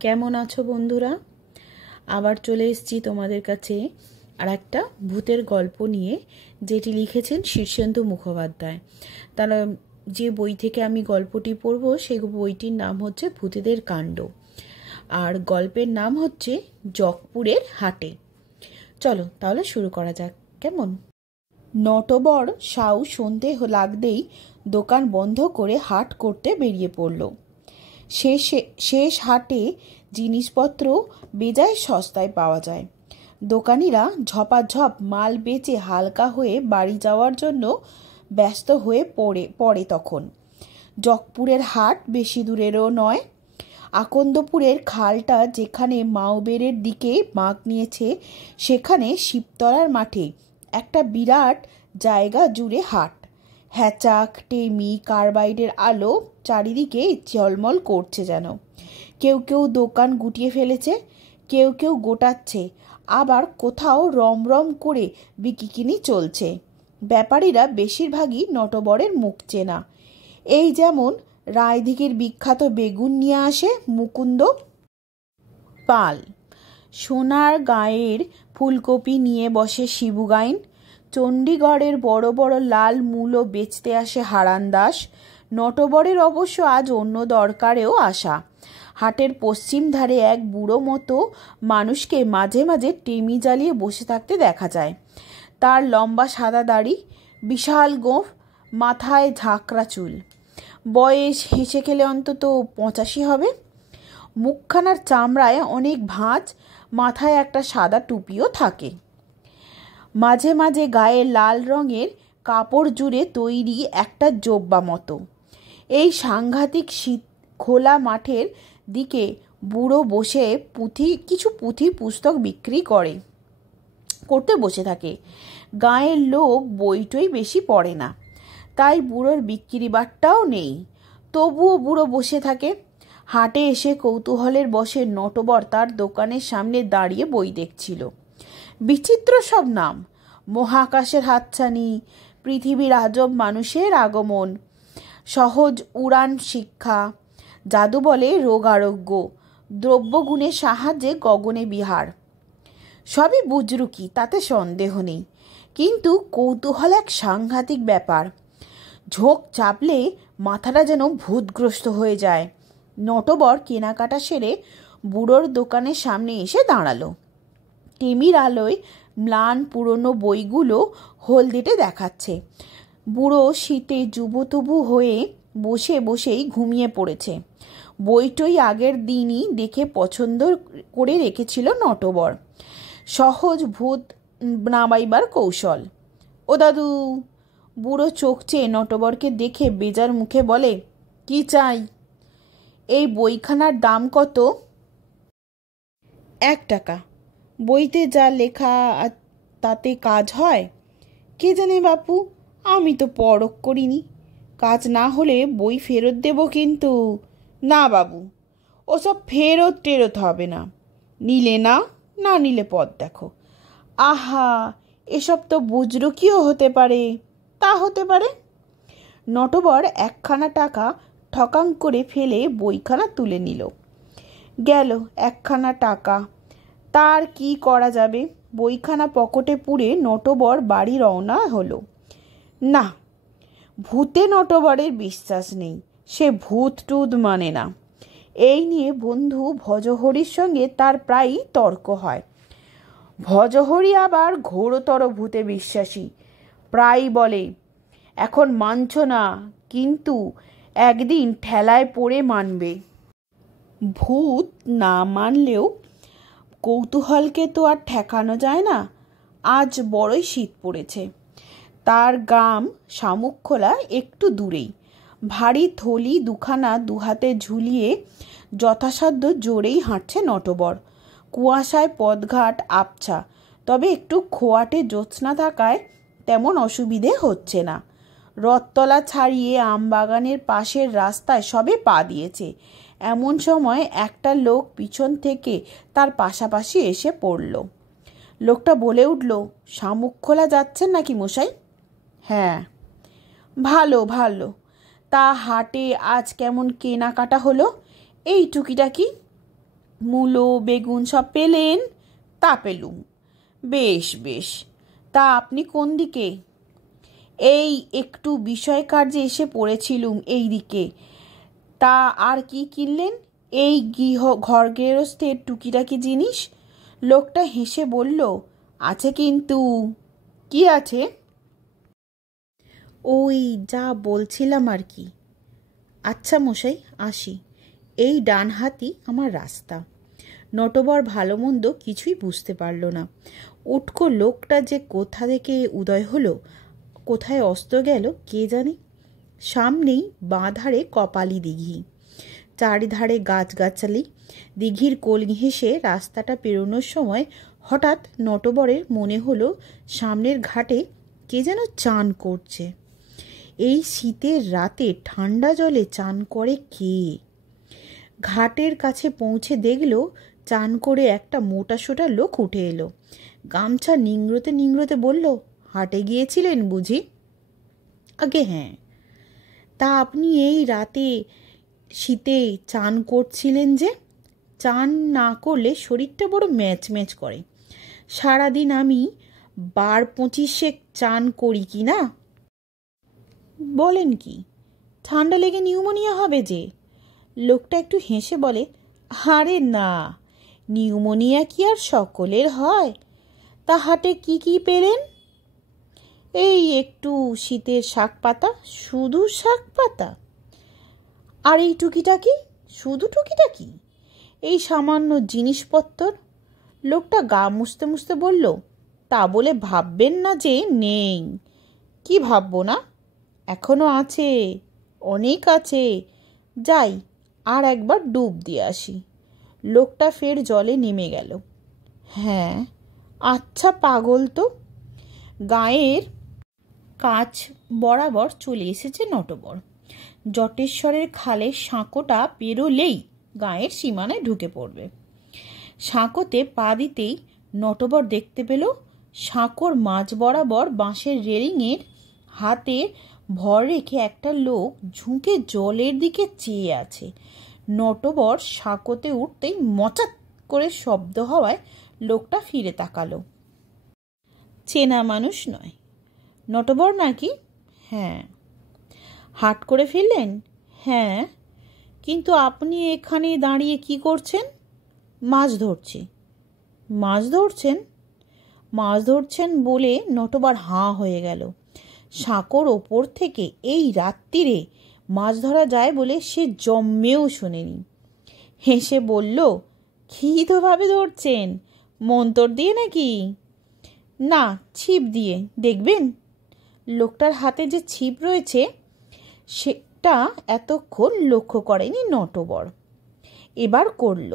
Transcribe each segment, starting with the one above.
কেমন আছো বন্ধুরা? আবার চলে এসেছি তোমাদের কাছে আর একটা ভূতের গল্প নিয়ে, যেটি লিখেছেন শীর্ষেন্দু মুখোপাধ্যায়। তারা যে বই থেকে আমি গল্পটি পড়ব সেই বইটির নাম হচ্ছে ভূতেদের কাণ্ড, আর গল্পের নাম হচ্ছে জকপুরের হাটে। চলো তাহলে শুরু করা যাক। কেমন? নটবর সাউ সন্ধে লাগতেই দোকান বন্ধ করে হাট করতে বেরিয়ে পড়ল। শেষ হাটে জিনিসপত্র বেজায় সস্তায় পাওয়া যায়। দোকানিরা ঝপাঝপ মাল বেচে হালকা হয়ে বাড়ি যাওয়ার জন্য ব্যস্ত হয়ে পড়ে তখন। জকপুরের হাট বেশি দূরেরও নয়। আকন্দপুরের খালটা যেখানে মাওবেরের দিকে বাঁক নিয়েছে, সেখানে শিবতলার মাঠে একটা বিরাট জায়গা জুড়ে হাট। হ্যাচাক, টেমি, কার্বাইডের আলো চারিদিকে ঝলমল করছে যেন। কেউ কেউ দোকান গুটিয়ে ফেলেছে, কেউ কেউ গোটাচ্ছে, আবার কোথাও রমরম করে বিকিকিনি চলছে। ব্যাপারীরা বেশিরভাগই নটবরের মুখ চেনা। এই যেমন রায়দিঘির বিখ্যাত বেগুন নিয়ে আসে মুকুন্দ পাল, সোনার গায়ের ফুলকপি নিয়ে বসে শিবু গাইন, চণ্ডীগড়ের বড় বড় লাল মূলো বেচতে আসে হারান দাস। নটবরের অবশ্য আজ অন্য দরকারেও আসা। হাটের পশ্চিম ধারে এক বুড়ো মতো মানুষকে মাঝে মাঝে টেমি জ্বালিয়ে বসে থাকতে দেখা যায়। তার লম্বা সাদা দাড়ি, বিশাল গোঁফ, মাথায় ঝাঁকড়া চুল। বয়স হেসে খেলে অন্তত 85 হবে। মুখখানার চামড়ায় অনেক ভাঁজ, মাথায় একটা সাদা টুপিও থাকে। মাঝে মাঝে গায়ে লাল রঙের কাপড় জুড়ে তৈরি একটা জোব্বা মতো। এই সাংঘাতিক শীত খোলা মাঠের দিকে বুড়ো বসে কিছু পুঁথি পুস্তক বিক্রি করতে বসে থাকে। গাঁয়ের লোক বইটই বেশি পড়ে না, তাই বুড়োর বিক্রি বাট্টাও নেই। তবুও বুড়ো বসে থাকে। হাটে এসে কৌতূহলের বসে নটবর তার দোকানের সামনে দাঁড়িয়ে বই দেখছিল। বিচিত্র সব নাম, মহাকাশের হাতছানি, পৃথিবীর আজব মানুষের আগমন, সহজ উড়ান শিক্ষা, জাদু বলে রোগ আরোগ্য, দ্রব্যগুণের সাহায্যে গগনে বিহার। সবই বুজরুকি, তাতে সন্দেহ নেই, কিন্তু কৌতূহল এক সাংঘাতিক ব্যাপার। ঝোঁক চাপলে মাথাটা যেন ভূতগ্রস্ত হয়ে যায়। নটবর কেনাকাটা সেরে বুড়োর দোকানের সামনে এসে দাঁড়ালো। টেমির আলোয় ম্লান পুরনো বইগুলো হলদেটে দেখাচ্ছে। বুড়ো শীতে জুবুতুবু হয়ে বসেই ঘুমিয়ে পড়েছে। বইটই আগের দিনই দেখে পছন্দ করে রেখেছিল নটবর। সহজ ভূত নামাইবার কৌশল। ও দাদু! বুড়ো চোখ চেয়ে নটবরকে দেখে বেজার মুখে বলে, কি চাই? এই বইখানার দাম কত? 1 টাকা। বইতে যা লেখা তাতে কাজ হয়? কে জানে বাপু, আমি তো পরখ করিনি। কাজ না হলে বই ফেরত দেব কিন্তু। না বাবু, ওসব ফেরত হবে না। নিলে না, না নিলে পথ দেখো। আহা, এসব তো বুজরুকিও হতে পারে। তা হতে পারে। নটবর 1খানা টাকা ঠকাং করে ফেলে বইখানা তুলে নিল। গেল 1খানা টাকা। তার কি করা যাবে? বইখানা পকেটে পুরে নটবর বাড়ি রওনা হলো। না, ভূতে নটবরের বিশ্বাস নেই। সে ভূত টুত মানে না। এই নিয়ে বন্ধু ভজহরির সঙ্গে তার প্রায়ই তর্ক হয়। ভজহরি আবার ঘোরতর ভূতে বিশ্বাসী। প্রায় বলে, এখন মানছ না, কিন্তু একদিন ঠেলায় পড়ে মানবে। ভূত না মানলেও কৌতূহলকে তো আর ঠেকানো যায় না। আজ বড়ই শীত পড়েছে। তার গ্রাম শামুকখোলা একটু দূরেই। ভারী থলি দুখানা দুহাতে ঝুলিয়ে যথাসাধ্য জোরেই হাঁটছে নটবর। কুয়াশায় পথঘাট আবছা, তবে একটু খোয়াটে জ্যোৎস্না থাকায় তেমন অসুবিধে হচ্ছে না। রথতলা ছাড়িয়ে আমবাগানের পাশের রাস্তায় সবে পা দিয়েছে, এমন সময় একটা লোক পিছন থেকে তার পাশাপাশি এসে পড়ল। লোকটা বলে উঠল, শামুকখোলা যাচ্ছেন নাকি মশাই? হ্যাঁ। ভালো ভালো। তা হাটে আজ কেমন কেনাকাটা হলো? এই টুকিটাকি। মূলো বেগুন সব পেলেন? তা পেলুম। বেশ বেশ, তা আপনি কোন দিকে? এই একটু বিষয় কার্যে এসে পড়েছিলুম এই দিকে। তা আর কি কিনলেন? এই ঘর গৃহস্থের টুকিটাকি জিনিস। লোকটা হেসে বলল, আছে কিন্তু। কি আছে? ওই যা বলছিলাম আর কি। আচ্ছা মশাই, আসি। এই ডান হাতই আমার রাস্তা। নটবর ভালো মন্দ কিছুই বুঝতে পারল না। উটকো লোকটা যে কোথা থেকে উদয় হলো, কোথায় অস্ত গেল কে জানে। সামনেই বাঁ ধারে কপালি দিঘি, চারিধারে গাছগাছালি। দিঘির কোল ঘেঁষে রাস্তাটা পেরোনোর সময় হঠাৎ নটবরের মনে হলো সামনের ঘাটে কে যেন চান করছে। এই শীতের রাতে ঠান্ডা জলে চান করে কে? ঘাটের কাছে পৌঁছে দেখল চান করে একটা মোটাসোটা লোক উঠে এলো। গামছা নিংড়োতে নিংড়োতে বলল, হাটে গিয়েছিলেন বুঝি? আগে হ্যাঁ। তা আপনি এই রাতে শীতে চান করছিলেন যে? চান না করলে শরীরটা বড় ম্যাচ ম্যাচ করে। সারাদিন আমি 12-25 চান করি কি না। বলেন কি? ঠান্ডা লেগে নিউমোনিয়া হবে যে। লোকটা একটু হেসে বলে, আরে না, নিউমোনিয়া কি আর সকলের হয়? তা হাটে কি কি পেলেন? এই একটু শীতের শাক পাতা। শুধু শাক পাতা? আর এই টুকিটাকি? শুধু টুকিটাকি? এই সামান্য জিনিসপত্র? লোকটা গা মুছতে মুছতে বলল, তা বলে ভাববেন না যে নেই। কি ভাববো না? এখনো আছে, অনেক আছে। যাই আর একবার ডুব দিয়ে আসি। লোকটা ফের জলে নেমে গেল। হ্যাঁ, আচ্ছা পাগল তো। গায়ের কাছ বরাবর চলে এসেছে নটবর। জটেশ্বরের খালের সাঁকোটা পেরোলেই গায়ের সীমানায় ঢুকে পড়বে। সাঁকোতে পা দিতেই নটবর দেখতে পেল সাঁকোর মাঝ বরাবর বাঁশের রেলিংয়ের হাতে ভর রেখে একটা লোক ঝুঁকে জলের দিকে চেয়ে আছে। নটবর সাঁকোতে উঠতেই মচাত করে শব্দ হওয়ায় লোকটা ফিরে তাকালো। চেনা মানুষ নয়। নটবর নাকি? হ্যাঁ। হাট করে ফিরলেন? হ্যাঁ। কিন্তু আপনি এখানে দাঁড়িয়ে কি করছেন? মাছ ধরছি। মাছ ধরছেন? মাছ ধরছেন বলে নটবর হাঁ হয়ে গেল। সাঁকোর ওপর থেকে এই রাত্রিরে মাছ ধরা যায় বলে সে জন্মেও শোনেনি। হেসে বলল, কি তো ভাবে ধরছেন? মন্তর দিয়ে নাকি? না, ছিপ দিয়ে। দেখবেন। লোকটার হাতে যে ছিপ রয়েছে সেটা এতক্ষণ লক্ষ্য করেনি নটবর। এবার করল।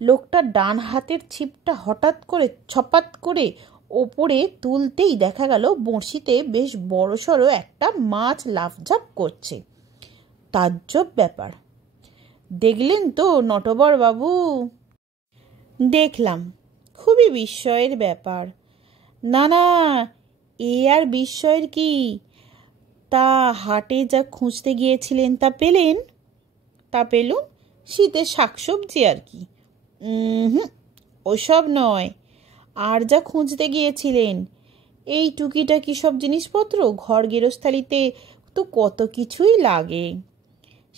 লোকটার ডান হাতের ছিপটা হঠাৎ করে ছপাত করে ওপরে তুলতেই দেখা গেল বড়শিতে বেশ বড়সড় একটা মাছ লাফঝাপ করছে। তাজ্জব ব্যাপার। দেখলেন তো নটবর বাবু? দেখলাম। খুবই বিস্ময়ের ব্যাপার। না না, এ আর বিস্ময়ের কি? তা হাটে যা খুঁজতে গিয়েছিলেন তা পেলেন? তা পেলুম। শীতের শাকসবজি আর কি। ওসব নয়। আর যা খুঁজতে গিয়েছিলেন, এই টুকিটাকি সব জিনিসপত্র। ঘর গেরস্থালিতে তো কত কিছুই লাগে,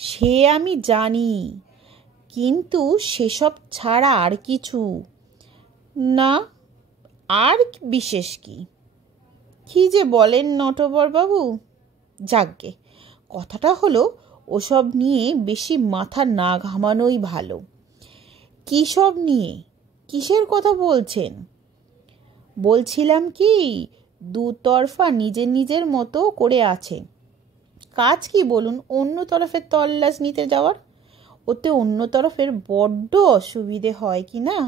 সে আমি জানি, কিন্তু সেসব ছাড়া আর কিছু না। আর বিশেষ কি? কি যে বলেন নটবর বাবু! যাকগে, কথাটা হলো ওসব নিয়ে বেশি মাথা না ঘামানোই ভালো। কী সব নিয়ে? কিসের কথা বলছেন? বলছিলাম কি, দুতরফা নিজের নিজের মতো করে আছে। কাজ কি বলুন? অন্য তরফের তল্লাশ নিতে যাওয়ার। ওতে অন্য তরফের বড্ড অসুবিধে হয় কি না?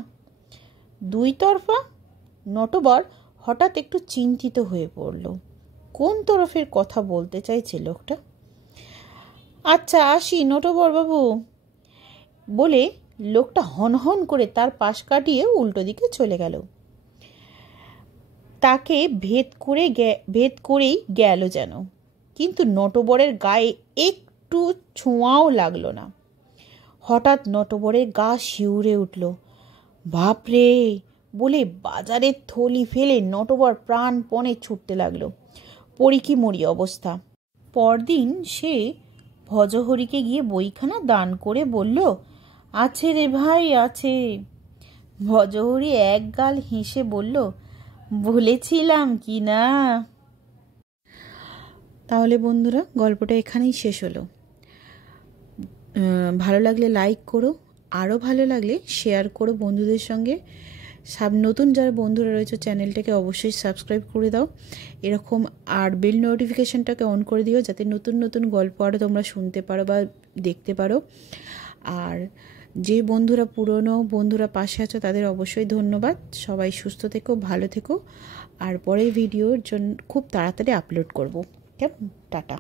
দুই তরফা? নটবর হঠাৎ একটু চিন্তিত হয়ে পড়ল। কোন তরফের কথা বলতে চাইছে লোকটা? আচ্ছা আসি নটবর বাবু বলে লোকটা হনহন করে তার পাশ কাটিয়ে উল্টো দিকে চলে গেল। তাকে ভেদ করেই গেল যেন, কিন্তু নটবরের গায়ে একটু ছোঁয়াও লাগলো না। হঠাৎ নটবরের গা শিউরে উঠল। বাপরে বলে বাজারের থলি ফেলে নটবর প্রাণপণে ছুটতে লাগলো। পড়ি কি মরি অবস্থা। পরদিন সে ভজহরিকে গিয়ে বইখানা দান করে বলল, আছে রে ভাই আছে। ভজহরি এক গাল হেসে বলল, বলেছিলাম কি না। তাহলে বন্ধুরা, গল্পটা এখানেই শেষ হলো। ভালো লাগলে লাইক করো, আরও ভালো লাগলে শেয়ার করো বন্ধুদের সঙ্গে। নতুন যারা বন্ধুরা রয়েছে চ্যানেলটাকে অবশ্যই সাবস্ক্রাইব করে দাও এরকম, আর বেল নোটিফিকেশানটাকে অন করে দিও যাতে নতুন নতুন গল্প আরও তোমরা শুনতে পারো বা দেখতে পারো। আর যে বন্ধুরা পুরনো বন্ধুরা পাশে আছো তাদের অবশ্যই ধন্যবাদ। সবাই সুস্থ থেকো, ভালো থেকো। আর পরের ভিডিওর জন্য খুব তাড়াতাড়ি আপলোড করব। কেমন? টাটা।